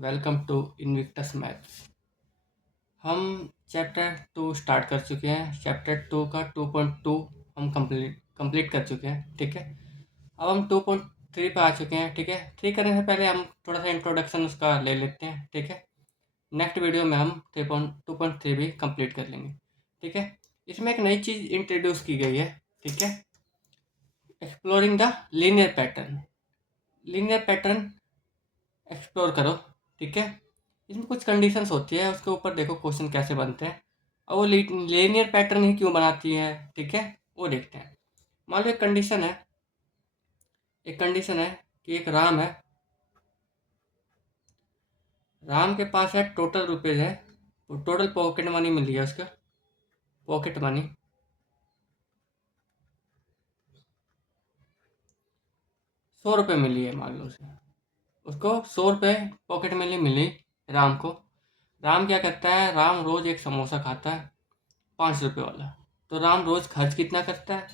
Welcome to Invictus maths. हम chapter 2 start कर चुके हैं। चैप्टर 2 का 2.2 हम कंप्लीट कर चुके हैं। ठीक है, अब हम 2.3 पे आ चुके हैं। ठीक है, 3 करने से पहले हम थोड़ा सा इंट्रोडक्शन उसका ले लेते हैं। ठीक है, नेक्स्ट वीडियो में हम 2.3 भी कंप्लीट कर लेंगे। ठीक है, इसमें एक नई चीज़ इंट्रोड्यूस की गई है। ठीक है, exploring the linear pattern. Linear pattern explore करो। ठीक है, इसमें कुछ कंडीशंस होती है, उसके ऊपर देखो क्वेश्चन कैसे बनते हैं और वो लीनियर पैटर्न ही क्यों बनाती है। ठीक है, वो देखते हैं। मान लो एक कंडीशन है, कि एक राम है। राम के पास है टोटल रुपीज़ है, टोटल पॉकेट मनी मिली है उसका। पॉकेट मनी 100 रुपये मिली है, मान लो उसे। उसको 100 रुपये पॉकेट मनी मिली राम को। राम क्या करता है, राम रोज़ एक समोसा खाता है 5 रुपये वाला। तो राम रोज़ खर्च कितना करता है,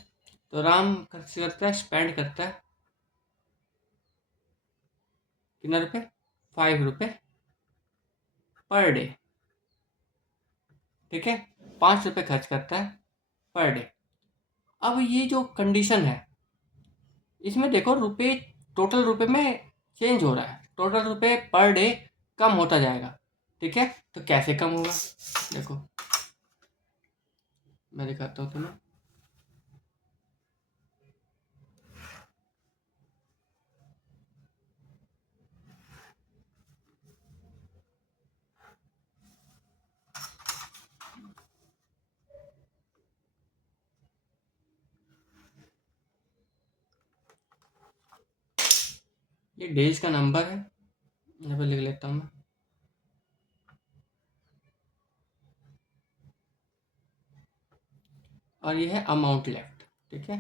तो राम खर्च करता है, स्पेंड करता है कितना रुपये, 5 रुपये पर डे। ठीक है, 5 रुपये खर्च करता है पर डे। अब ये जो कंडीशन है, इसमें देखो रुपये, टोटल रुपये में चेंज हो रहा है। टोटल रुपये पर डे कम होता जाएगा। ठीक है, तो कैसे कम होगा, देखो मैं दिखाता हूँ तुम्हें। ये डेज का नंबर है, यहाँ पर लिख लेता हूँ मैं। और ये है अमाउंट लेफ्ट। ठीक है,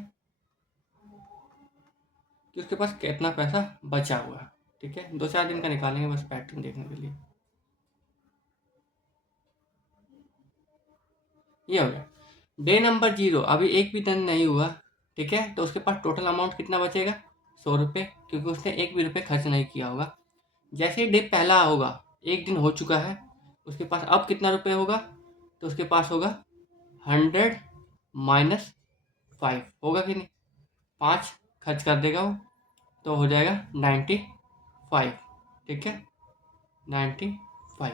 कि उसके पास कितना पैसा बचा हुआ है। ठीक है, 2-4 दिन का निकालेंगे बस पैटर्न देखने के लिए। ये हो गया डे नंबर 0। अभी एक भी दिन नहीं हुआ। ठीक है, तो उसके पास टोटल अमाउंट कितना बचेगा, 100 रुपये, क्योंकि उसने एक भी रुपये खर्च नहीं किया होगा। जैसे ही डे पहला होगा, एक दिन हो चुका है, उसके पास अब कितना रुपये होगा, तो उसके पास होगा 100 - 5 होगा कि नहीं। 5 खर्च कर देगा वो, तो हो जाएगा 95। ठीक है, 95।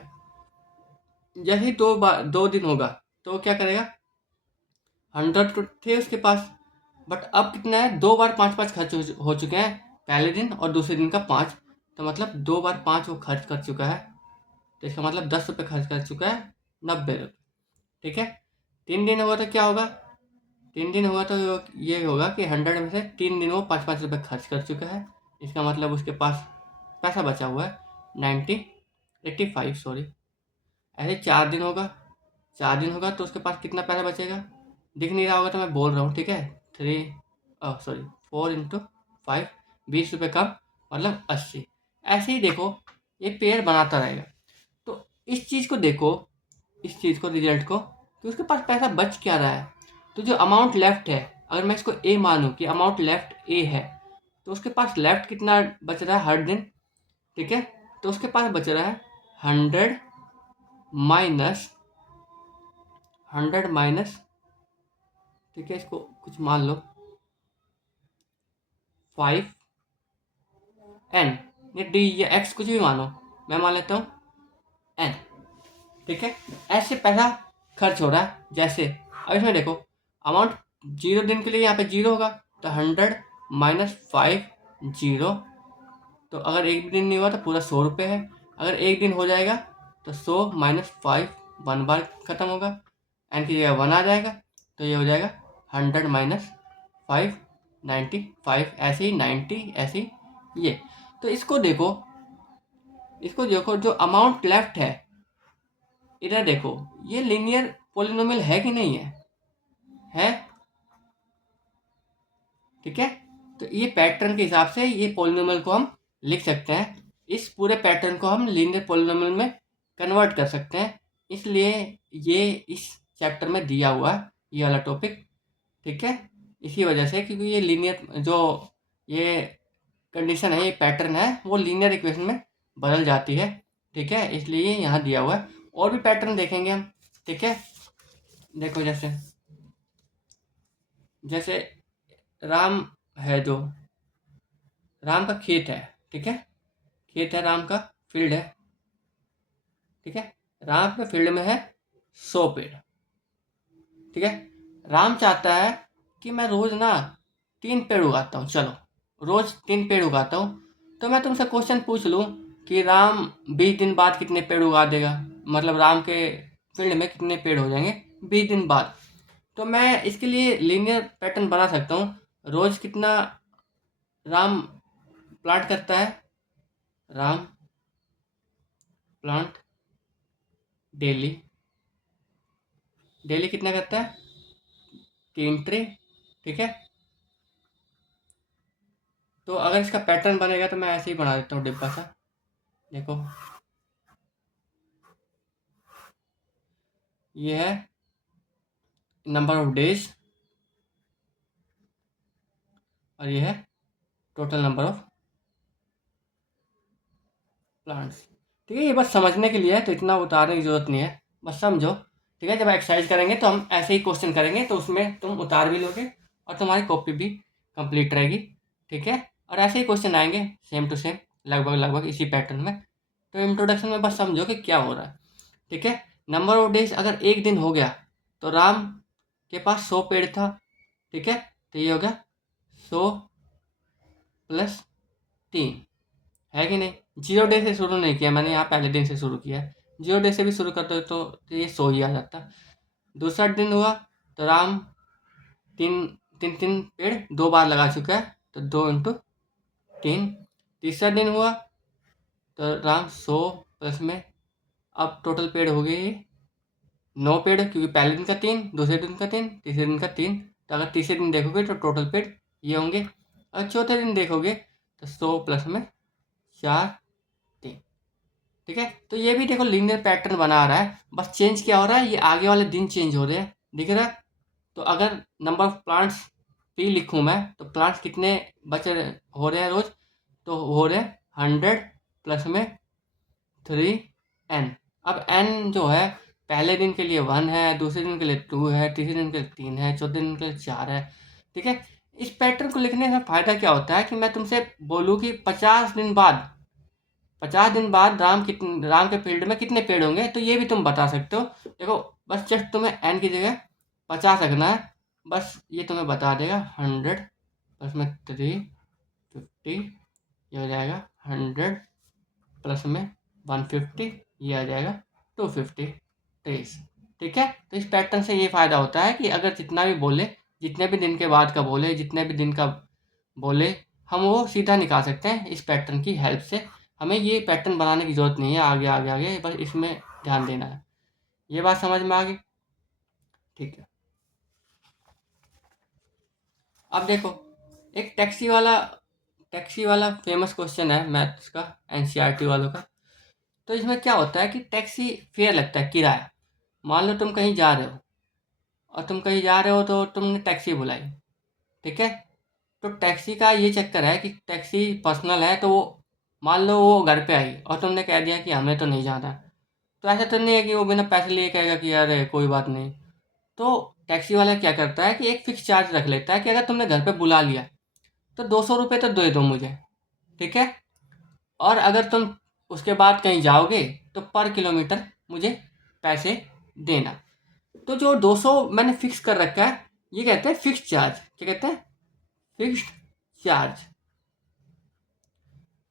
जैसे ही 2 दिन होगा, तो वो क्या करेगा, 100 तो थे उसके पास, बट अब कितना है, 2 बार 5 5 खर्च हो चुके हैं, पहले दिन और दूसरे दिन का 5। तो मतलब 2 बार 5 वो खर्च कर चुका है। तो इसका मतलब 10 रुपये खर्च कर चुका है, 90 रुपये। ठीक है, 3 दिन हुआ तो क्या होगा, 3 दिन हुआ तो ये होगा कि 100 में से 3 दिन वो 5 5 रुपये खर्च कर चुका है। इसका मतलब उसके पास पैसा बचा हुआ है 85, सॉरी। ऐसे 4 दिन होगा, 4 दिन होगा तो उसके पास कितना पैसा बचेगा, दिख नहीं रहा होगा तो मैं बोल रहा हूँ। ठीक है, 4 × 5, 20 रुपये कम, मतलब 80। ऐसे ही देखो ये पेयर बनाता रहेगा। तो इस चीज़ को देखो, इस चीज़ को, रिजल्ट को, कि उसके पास पैसा बच क्या रहा है। तो जो अमाउंट लेफ्ट है, अगर मैं इसको ए मानूँ कि अमाउंट लेफ्ट ए है, तो उसके पास लेफ्ट कितना बच रहा है हर दिन। ठीक है, तो उसके पास बच रहा है 100 माइनस 100 ठीक है, इसको कुछ मान लो 5n, या डी या एक्स कुछ भी मानो, मैं मान लेता हूँ n। ठीक है, ऐसे पैसा खर्च हो रहा है। जैसे अब इसमें देखो, अमाउंट 0 दिन के लिए यहाँ पे 0 होगा, तो 100 - 5 0। तो अगर एक दिन नहीं हुआ तो पूरा 100 रुपये है। अगर एक दिन हो जाएगा तो 100 - 5 1 बार खत्म होगा, एन की जगह 1 आ जाएगा, तो ये हो जाएगा 100 - 5 95। ऐसे ही 90, ऐसे ही ये। तो इसको देखो, जो अमाउंट लेफ्ट है, इधर देखो, ये लीनियर पोलिनोमियल है कि नहीं है। ठीक है, तो ये पैटर्न के हिसाब से ये पोलिनोमियल को हम लिख सकते हैं। इस पूरे पैटर्न को हम लीनियर पोलिनोमियल में कन्वर्ट कर सकते हैं। इसलिए ये इस चैप्टर में दिया हुआ है, ये वाला टॉपिक। ठीक है, इसी वजह से, क्योंकि ये लीनियर जो ये कंडीशन है, ये पैटर्न है, वो लीनियर इक्वेशन में बदल जाती है। ठीक है, इसलिए यहाँ दिया हुआ है। और भी पैटर्न देखेंगे हम, ठीक है। देखो जैसे जैसे राम है, जो राम का खेत है, ठीक है, खेत है राम का, फील्ड है, ठीक है। राम के फील्ड में है 100 पेड़, ठीक है। राम चाहता है कि मैं रोज ना 3 पेड़ उगाता हूँ, चलो रोज 3 पेड़ उगाता हूँ। तो मैं तुमसे क्वेश्चन पूछ लूँ कि राम 20 दिन बाद कितने पेड़ उगा देगा, मतलब राम के फील्ड में कितने पेड़ हो जाएंगे 20 दिन बाद। तो मैं इसके लिए लीनियर पैटर्न बना सकता हूँ। रोज कितना राम प्लांट करता है, राम प्लांट डेली, डेली कितना करता है 3 ट्री, ठीक है। तो अगर इसका पैटर्न बनेगा तो मैं ऐसे ही बना देता हूँ डिब्बा सा। देखो ये है नंबर ऑफ डेज और ये है टोटल नंबर ऑफ प्लांट्स, ठीक है। ये बस समझने के लिए है, तो इतना उतारने की ज़रूरत नहीं है, बस समझो, ठीक है। जब एक्सरसाइज करेंगे तो हम ऐसे ही क्वेश्चन करेंगे, तो उसमें तुम उतार भी लोगे और तुम्हारी कॉपी भी कंप्लीट रहेगी, ठीक है। और ऐसे ही क्वेश्चन आएंगे सेम टू सेम, लगभग लगभग इसी पैटर्न में। तो इंट्रोडक्शन में बस समझो कि क्या हो रहा है, ठीक है। नंबर ऑफ डेज अगर एक दिन हो गया तो राम के पास 100 पेड़ था, ठीक है। तो ये हो गया 100 + 3, है कि नहीं। 0 डे से शुरू नहीं किया मैंने, यहाँ पहले दिन से शुरू किया है। 0 डे से भी शुरू करते तो ये 100 ही आ जाता। दूसरा दिन हुआ तो राम तीन तीन तीन पेड़ 2 बार लगा चुका है, तो 2 × 3। तीसरा दिन हुआ तो राम 100 में, अब टोटल पेड़ हो गए 9 पेड़, क्योंकि पहले दिन का 3, दूसरे दिन का 3, तीसरे दिन का 3। तो अगर तीसरे दिन देखोगे तो टोटल पेड़ ये होंगे। और चौथे दिन देखोगे तो 100 + 4 3, ठीक है। तो ये भी देखो लीनियर पैटर्न बना रहा है, बस चेंज क्या हो रहा है, ये आगे वाले दिन चेंज हो रहे हैं, दिख रहा है। तो अगर नंबर ऑफ प्लांट्स पी लिखूँ मैं, तो प्लांट्स कितने हो रहे हैं रोज, तो हो रहे हैं 100 + 3n। अब n जो है पहले दिन के लिए 1 है, दूसरे दिन के लिए 2 है, तीसरे दिन के लिए 3 है, चौथे दिन के लिए 4 है, ठीक है। इस पैटर्न को लिखने का फ़ायदा क्या होता है कि मैं तुमसे बोलूँ कि 50 दिन बाद राम के फील्ड में कितने पेड़ होंगे, तो ये भी तुम बता सकते हो। देखो बस जस्ट तुम्हें n की जगह 50 रखना है, बस ये तुम्हें बता देगा 100 प्लस में 350, ये हो जाएगा 100 प्लस में 150, ये आ जाएगा 250 ट्रीज, ठीक है। तो इस पैटर्न से ये फ़ायदा होता है कि अगर जितना भी बोले, जितने भी दिन के बाद का बोले, जितने भी दिन का बोले, हम वो सीधा निकाल सकते हैं इस पैटर्न की हेल्प से। हमें ये पैटर्न बनाने की ज़रूरत नहीं है आगे आगे आगे, बस इसमें ध्यान देना है। ये बात समझ में आ गई, ठीक है। अब देखो एक टैक्सी वाला फेमस क्वेश्चन है मैथ्स का, एनसीईआरटी वालों का। तो इसमें क्या होता है कि टैक्सी फेयर लगता है, किराया। मान लो तुम कहीं जा रहे हो, और तुम कहीं जा रहे हो तो तुमने टैक्सी बुलाई, ठीक है। तो टैक्सी का ये चक्कर है कि टैक्सी पर्सनल है, तो वो मान लो वो घर पे आई और तुमने कह दिया कि हमें तो नहीं जाना है, तो ऐसा तो नहीं है कि वो बिना पैसे लिए कहेगा कि यार कोई बात नहीं। तो टैक्सी वाला क्या करता है कि एक फिक्स चार्ज रख लेता है कि अगर तुमने घर पे बुला लिया तो 200 रुपये तो दे दो मुझे, ठीक है। और अगर तुम उसके बाद कहीं जाओगे तो पर किलोमीटर मुझे पैसे देना। तो जो 200 मैंने फिक्स कर रखा है, ये कहते हैं फिक्स चार्ज। क्या कहते हैं, फिक्स्ड चार्ज।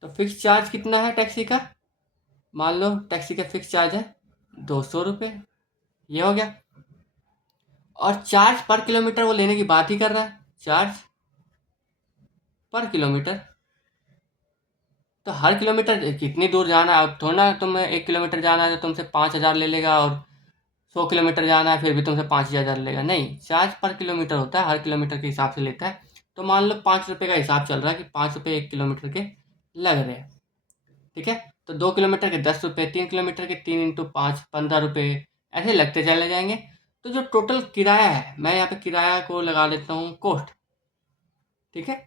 तो फिक्स चार्ज कितना है टैक्सी का, मान लो टैक्सी का फिक्स चार्ज है 200 रुपये, ये हो गया। और चार्ज पर किलोमीटर वो लेने की बात ही कर रहा है, चार्ज पर किलोमीटर। तो हर किलोमीटर कितनी दूर जाना है, अब थोड़ा ना तुम्हें 1 किलोमीटर जाना है तो तुमसे 5,000 ले लेगा, और 100 किलोमीटर जाना है फिर भी तुमसे 5,000 लेगा, नहीं। चार्ज पर किलोमीटर होता है, हर किलोमीटर के हिसाब से लेता है। तो मान लो 5 रुपये का हिसाब चल रहा है कि 5 रुपये 1 किलोमीटर के लग रहे हैं, ठीक है। तो 2 किलोमीटर के 10 रुपये, 3 किलोमीटर के 3 × 5 15 रुपये, ऐसे लगते चले जाएंगे। तो जो टोटल किराया है, मैं यहाँ पे किराया को लगा देता हूँ कॉस्ट, ठीक है।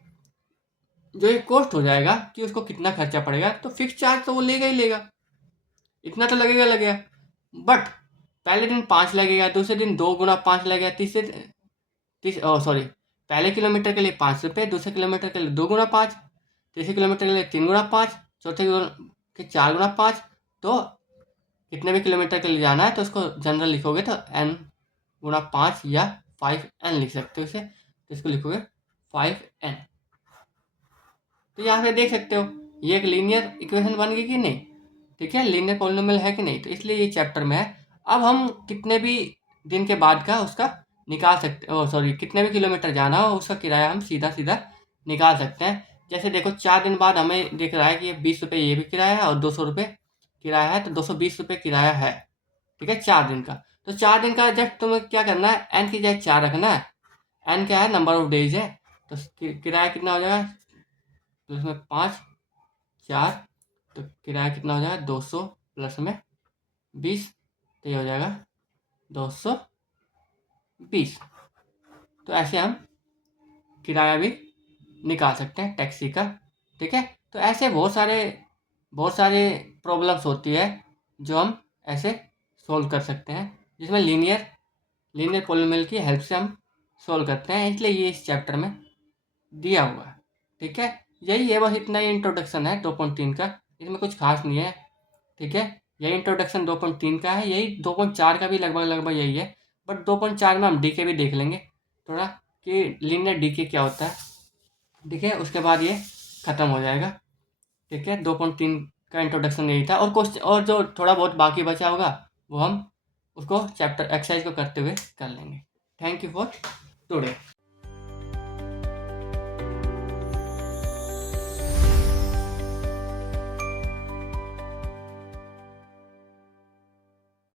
जो ये कॉस्ट हो जाएगा कि उसको कितना खर्चा पड़ेगा, तो फिक्स चार्ज तो वो लेगा ही लेगा, इतना तो लगेगा। बट पहले दिन 5 लगेगा, दूसरे दिन 2 गुना 5 लगेगा, सॉरी, पहले किलोमीटर के लिए 5 रुपये, दूसरे किलोमीटर के लिए 2 गुना 5, तीसरे किलोमीटर के लिए 3 गुना 5, चौथे के 4 गुना 5। तो कितने भी किलोमीटर के लिए जाना है तो उसको जनरल लिखोगे तो n गुना 5 या 5n लिख सकते हो इसे, तो इसको लिखोगे 5n। तो यहाँ पे देख सकते हो ये एक लीनियर इक्वेशन बन गई कि नहीं, ठीक है, लीनियर पॉलिनोमियल है कि नहीं, तो इसलिए ये चैप्टर में है। अब हम कितने भी दिन के बाद का उसका निकाल सकते, सॉरी, कितने भी किलोमीटर जाना हो उसका किराया हम सीधा सीधा निकाल सकते हैं। जैसे देखो 4 दिन बाद हमें दिख रहा है कि 20 रुपये ये भी किराया है और 200 रुपये किराया है, तो 220 रुपये किराया है, ठीक है, 4 दिन का। तो 4 दिन का जब तुम्हें क्या करना है, एन की जगह 4 रखना है। एन क्या है, नंबर ऑफ डेज है, तो किराया कितना हो जाएगा, तो इसमें 5 4, तो किराया कितना हो जाएगा 200 प्लस में 20, तो ये हो जाएगा 220। तो ऐसे हम किराया भी निकाल सकते हैं टैक्सी का, ठीक है। तो ऐसे बहुत सारे प्रॉब्लम्स होती है जो हम ऐसे सोल्व कर सकते हैं, जिसमें लीनियर पॉलिनोमियल की हेल्प से हम सोल्व करते हैं, इसलिए ये इस चैप्टर में दिया हुआ है, ठीक है। यही है, बस इतना ही इंट्रोडक्शन है 2.3 का, इसमें कुछ खास नहीं है, ठीक है। यही इंट्रोडक्शन 2.3 का है, यही 2.4 का भी लगभग यही है। बट 2.4 में हम डीके भी देख लेंगे थोड़ा, कि लीनियर डीके क्या होता है, ठीक है, उसके बाद ये ख़त्म हो जाएगा, ठीक है। 2.3 का इंट्रोडक्शन यही था, और क्वेश्चन और जो थोड़ा बहुत बाकी बचा होगा वो हम उसको चैप्टर एक्सरसाइज को करते हुए कर लेंगे। Thank you for today.